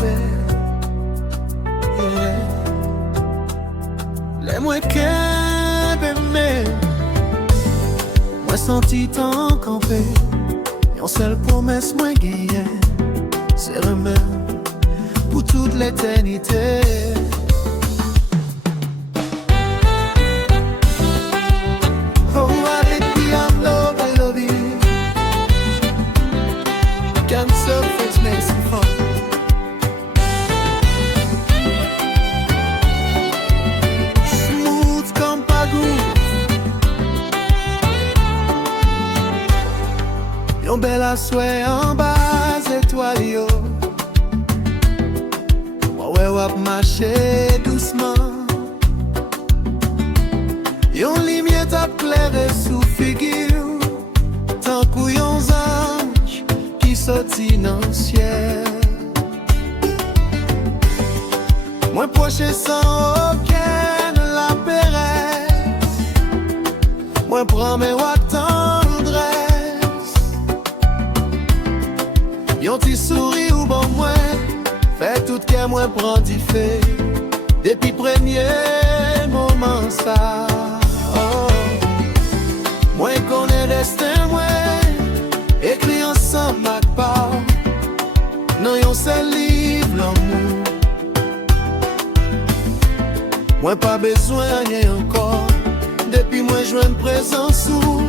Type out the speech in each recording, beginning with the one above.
baby. Yeah. Les moins qu'aimé, moi senti tant campé. Yon seule promesse moi gagne, c'est remède pour toute l'éternité. Oh, Aleti, I'm love, I love you. Cancer face makes me fall. Smooth comme pas goût. Yon bel assoy en bas étoile yo. Ouais, wap marcher doucement. Yon lumière t'a clairé sous figure. Tant kou yon ange qui sorti dans le ciel. Moi proche sans aucun la péresse. Moi prends mes wak tendresse. Yon ti souris ou bon moi. Fait tout que moi prend du fait. Depuis premier moment ça. Oh. Moi connais destin moi. Écrit ensemble ma part. Non yon seul livre l'amour. Moi pas besoin rien encore. Depuis moi je une présence sous.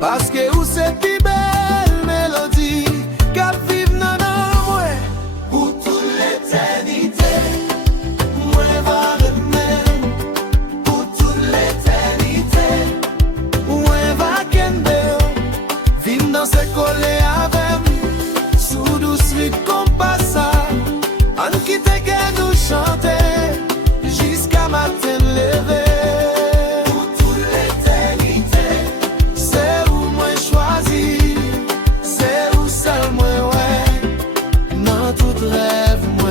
Parce que où c'est plus belle mélodie. Qu'à vivre dans moi. Pour toute l'éternité. Moi va remettre. Pour toute l'éternité. Moi va kende. Vivre dans ce collé avec. Sous douce rythme comme pas ça. On quitte que nous chanter. Jusqu'à matin levé. Pour toute l'éternité. C'est où moi choisi. C'est où seul moi ouais. Dans tout rêve moi.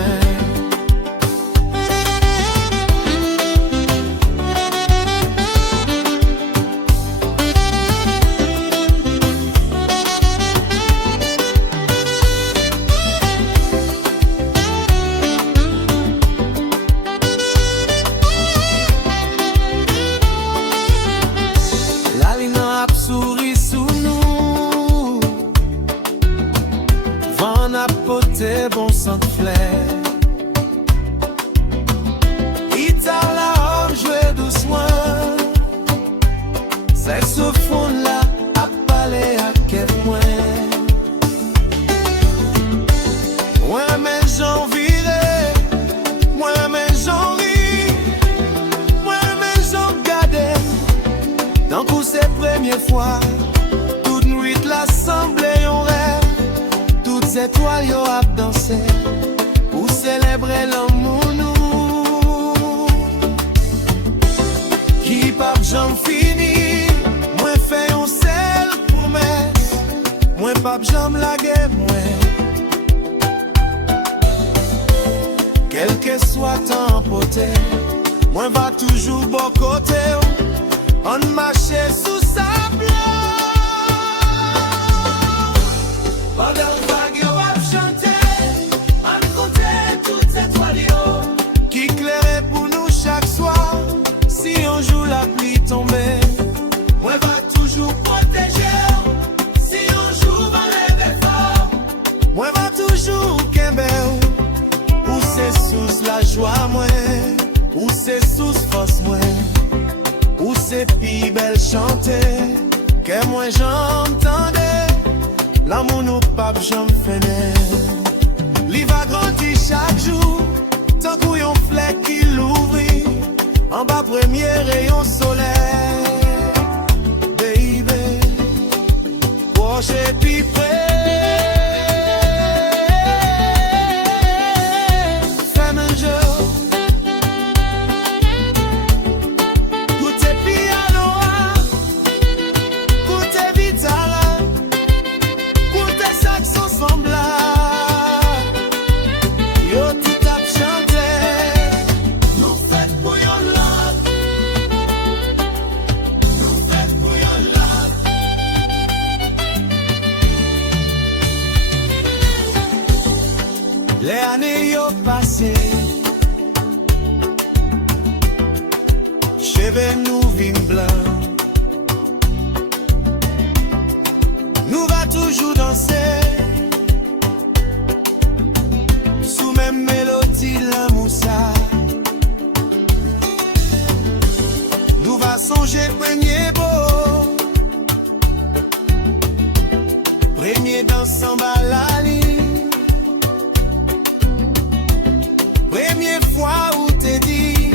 La vie n'a pas souri sous nous. Vent n'a poté bon sang de flair. Guitare la homme jouer doucement. Saxophone là a parlé à quel point. Moi mais j'en virais. Moi mais j'en ris. Moi mais j'en gardais. Tant que c'est première fois, toute nuit l'assemblée on rêve, toutes étoiles yo a dansé, pour célébrer l'amour nous. Qui pape j'en fini, moi fait un seul promesse, moi pape j'en lague moi. Quel que soit temps poté, moi va toujours bon côté. On marchait sous sable. Pendant le vague, on va chanter. On comptait toutes ces étoiles qui clairaient pour nous chaque soir. Si on joue la pluie tombée, moi va toujours protéger. Si on joue, va lever fort. Moi va toujours kembe. Où c'est sous la joie, moi. Où c'est sous force, moi. Où c'est pi belle chanter, que moi j'entendais, l'amour nous pape j'en fenais. Li va grandir chaque jour, tant qu'on yon flèche qui l'ouvrit, en bas premier rayon soleil. Baby, proche et puis près. les années ont passé, cheveux nous vin blanc, nous va toujours danser sous même mélodie l'amour ça. Nous va songer premier beau, premier dans en balali. Première fois où t'es dit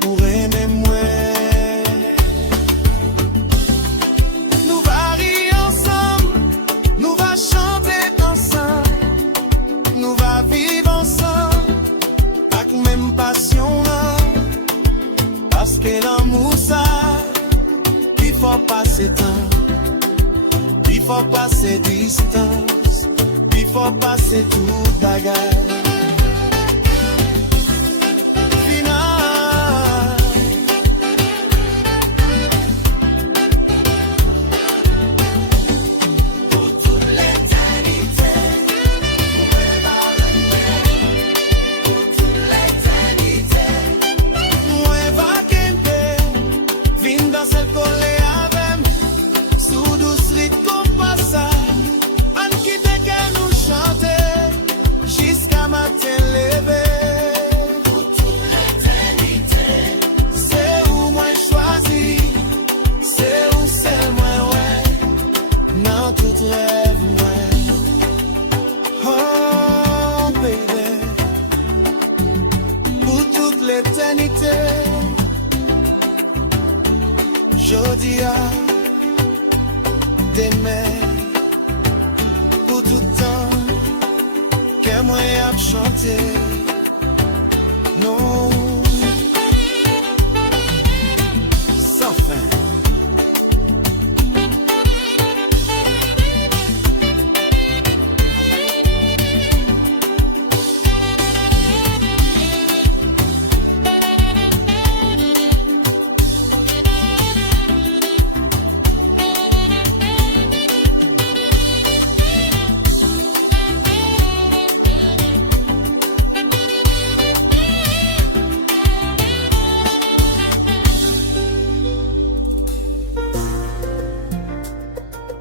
pour aimer moi. Nous va rire ensemble, nous va chanter ensemble, nous va vivre ensemble avec même passion là. Parce que l'amour ça, il faut passer temps, il faut passer distance, il faut passer toute bagarre. Jodia, demain, pour tout temps, que moi a chanté, non, sans fin.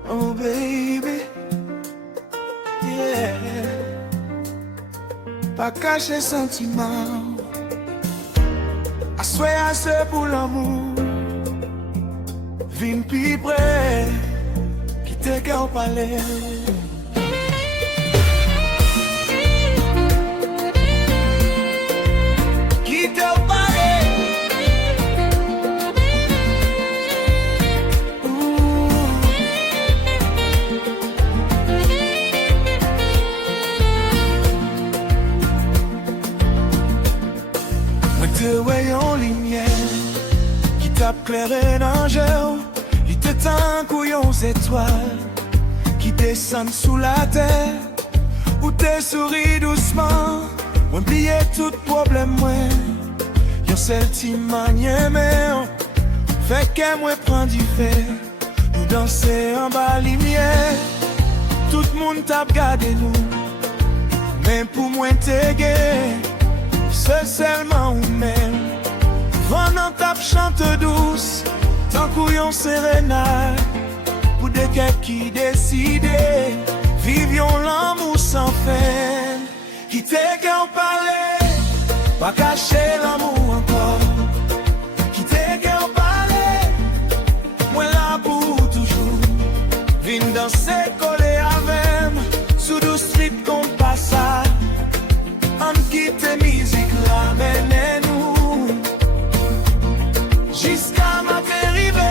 Oh baby, yeah. Pas cacher sentiment, assoyer assez pour l'amour. Vine plus près, quitter qu'au palais. De rayon lumière qui tape clairé dans l'angel, il t'éteint couillons étoiles qui descendent sous la terre, où t'es souris doucement, oublier tout problème moi, yon seul ti manière mais fait que moi prend du fait, nous danser en bas lumière, tout le monde tape gardé nous, mais pour moi t'es gay. C'est seulement ou même Vendant tape chante douce Tant couillon sérénade Pour des gars qui décident Vivions l'amour sans fin Quitter qu'on parlait Pas cacher l'amour encore Quitter qu'on parlait Moi là pour toujours Vine danser collé avec Sous 12 street qu'on passe On quitte musique la menez-nous Jusqu'à ma arrivée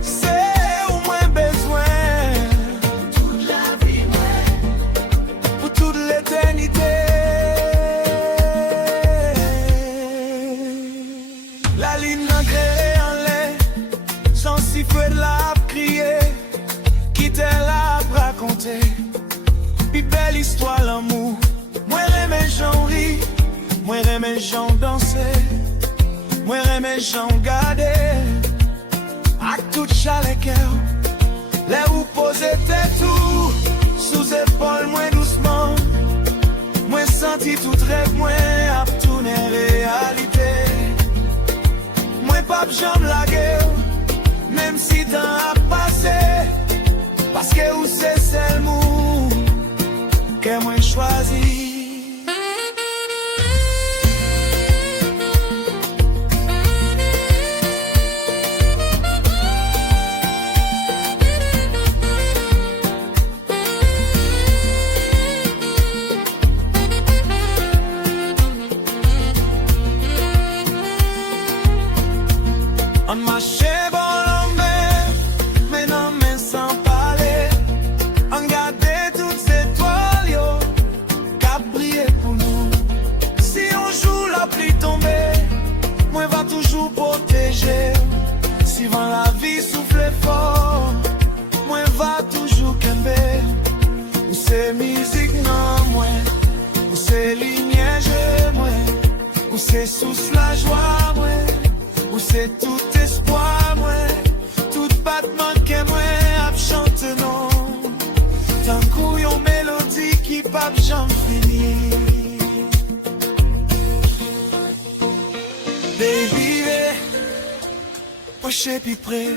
C'est où moins besoin Toute la vie pour toute l'éternité La ligne ancrée en l'air Sans siffler de la crier Quitter la raconter Puis belle histoire l'amour Moi remets j'en ris Moi remets j'en danser Moi remets j'en garder Avec toute chaleur cœur Là où poser tes tout Senti tout rêve moi a tourné réalité. Moi pas jambe la guerre, même si temps a passé. Parce que où c'est seulement que moi choisi. On marchait bon l'homme, mais non, mais sans parler. On gardait toutes ces toiles, yo, qu'a brillé pour nous. Si on joue la pluie tombée, moi va toujours protéger. Si vent la vie souffle fort, moi va toujours camber. Ou c'est musique, non, moi. Ou c'est lumière, je, moi. Ou c'est sous la joie, moi. Ou c'est tout espoir, moi, tout battement que moi ap chante non. Tant coup yon mélodie qui pape j'en fini. Baby, poche pi près,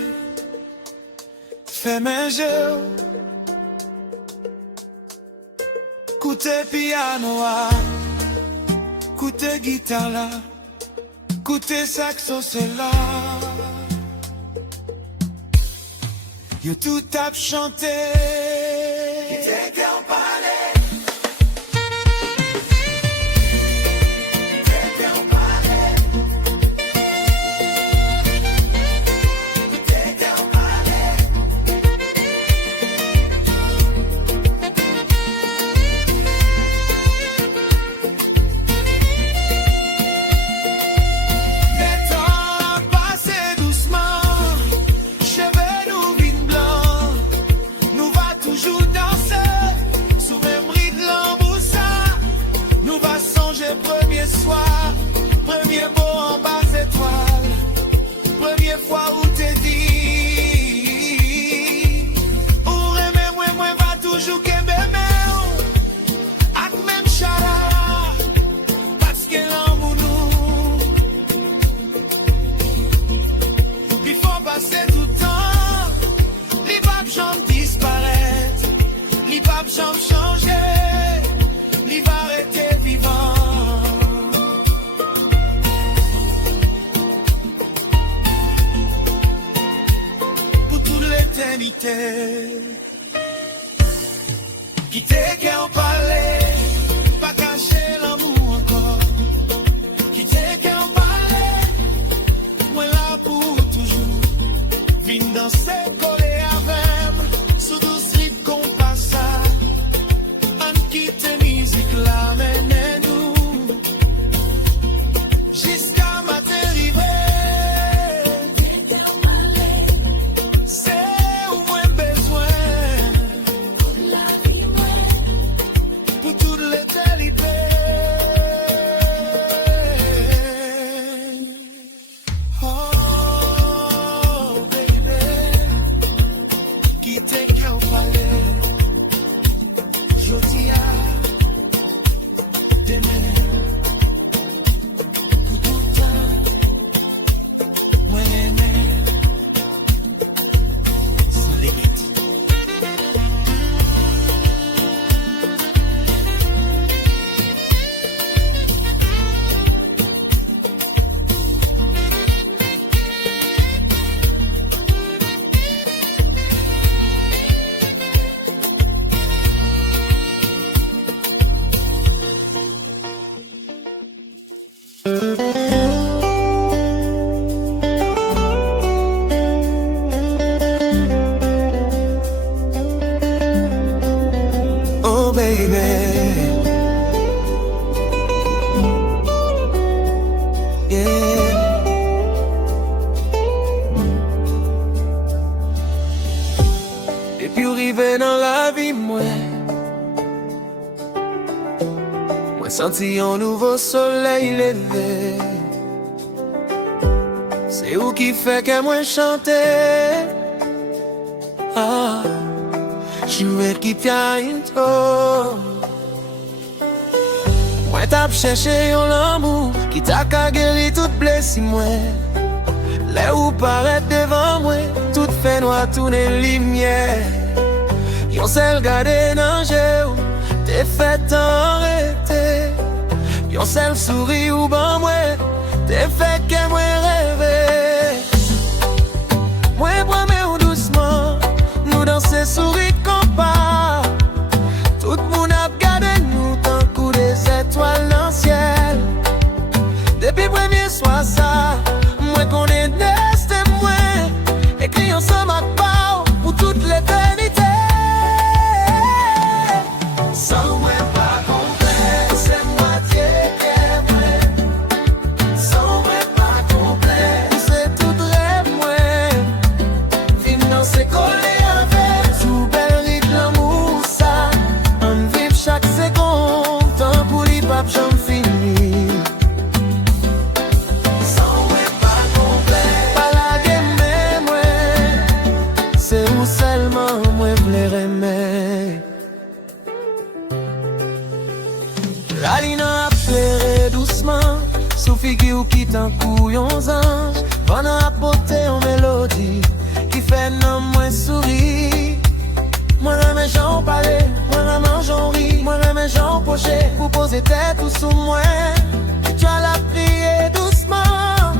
fais mes jeux. Coute piano, coute guitare là. Écoutez saxo c'est là. Yo tout a chanté. Qui t'es qu'en parler. Premier beau en bas étoile, première fois où t'es dit, ou aimer moi va toujours qu'aimer ak même chara, parce que l'amour nous, il faut passer tout le temps, les papes j'en disparaître, les papes j'en changer, les va arrêter vivant. Qui t'es qu'en parler, pas cacher l'amour encore. Qui t'es qu'en parler, moi là pour toujours. Vine danser, coller avec, sous douce rythme qu'on passe ça. On quitte musique là, menez-nous. Jusqu'à matin rivé. Oh baby, yeah. Et puis arrivé dans la vie, moi senti un nouveau soleil levé. C'est où qui fait que moi chanter. Ah, jouer qui piano. Moi Moi t'as cherché un l'amour qui t'a guéri toute blessure moi. Là où paraît devant moi, tout fait noir, tout n'est lumière. Yon seul gardé dans jeu, t'es fait arrêter. Yon seul souris ou ban moi, t'es fait que moi rêver. Moi promets ou doucement, nous danser souris compas. Tout le monde a gardé nous tant coup des étoiles dans le ciel. Depuis premier soir ça, moi qu'on est destin moi, écrit ensemble à part pour toute l'éternité. Sans moi pas complet, c'est moitié que moi. Sans moi pas complet, c'est tout rêve moi. Vivre dans ces collés avec tout bel rythme l'amour ça. On vive chaque seconde, tant pour les papes j'en finis. Sans moi pas complet, pas la game moi. C'est où seulement moi v'lais aimer. La ligne a flairé doucement, sous figure ou quitte un couillon ange. Pendant à porter une mélodie qui fait non moins sourire. Moi remets j'en parler, moi remets j'en ris, moi remets j'en pocher. Pour poser tête ou sous moi, tu as la prier doucement.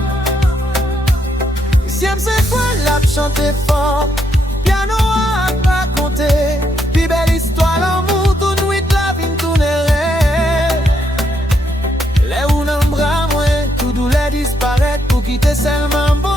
Si elle c'est quoi la chanter fort, piano à raconter. Puis belle histoire l'amour, tout nuit la vie tout n'est. Les où n'en bras moi, tout douleur disparaître pour quitter seulement bonheur.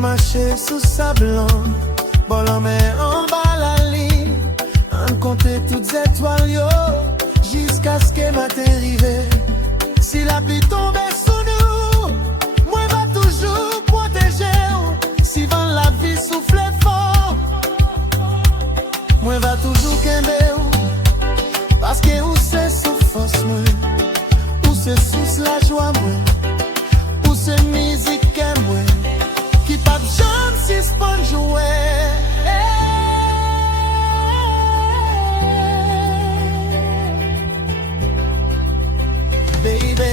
Marcher sous sa blanc, bon l'en met en bas la ligne. On compter toutes étoiles yo, jusqu'à ce que matin arrive. Si la pluie tombe sous nous, moi va toujours protéger. Si vent la vie souffle fort, moi va toujours qu'aimer. Parce que où c'est sous force moi, où c'est sous la joie moi, où c'est musique moi. Qui pas de jambes si c'est pas jouer. Baby,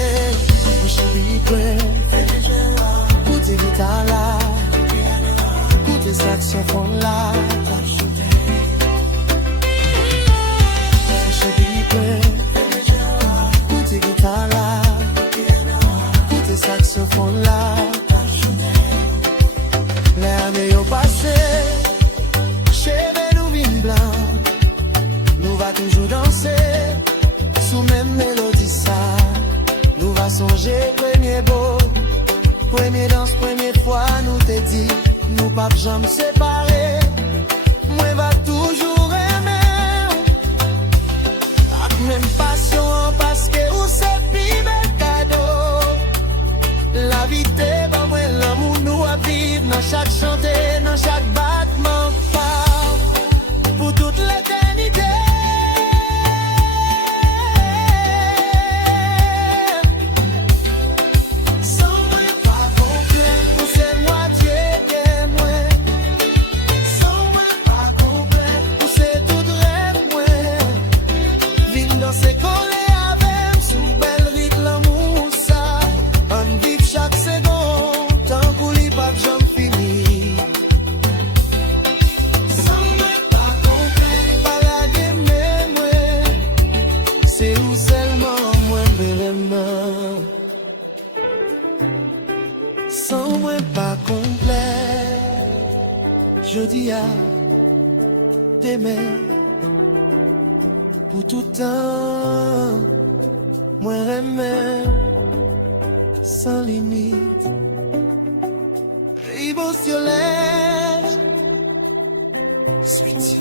we should be praying. Put it guitar là, put the saxophone là. We should be praying. Put the guitar là, put the saxophone là. Les années ont passé, cheveux nous vin blanc. Nous va toujours danser, sous même mélodie ça. Nous va songer premier beau, premier danse, première fois nous te dit. Nous pas jamais séparer, moi va toujours aimer. Avec même passion parce que où c'est plus bel cadeau. La vie t'est pas moi l'amour nous a vivre dans chaque chanté, dans chaque battement fort pour toute l'éternité. Sans moi pas complet, pour ces moitiés que moi. Sans moi pas complet, pour ces tout rêve moi. Vine dans ces collés avec sous belle rythme l'amour ça. On vit chaque seconde, tant qu'on lit pas j'en finis. Sans moi pas complet, pas la game moi. C'est où seulement moi vraiment. Sans moi pas complet, je dis à demain. pour tout temps, moi remets sans limite. Rive au soleil, sweet.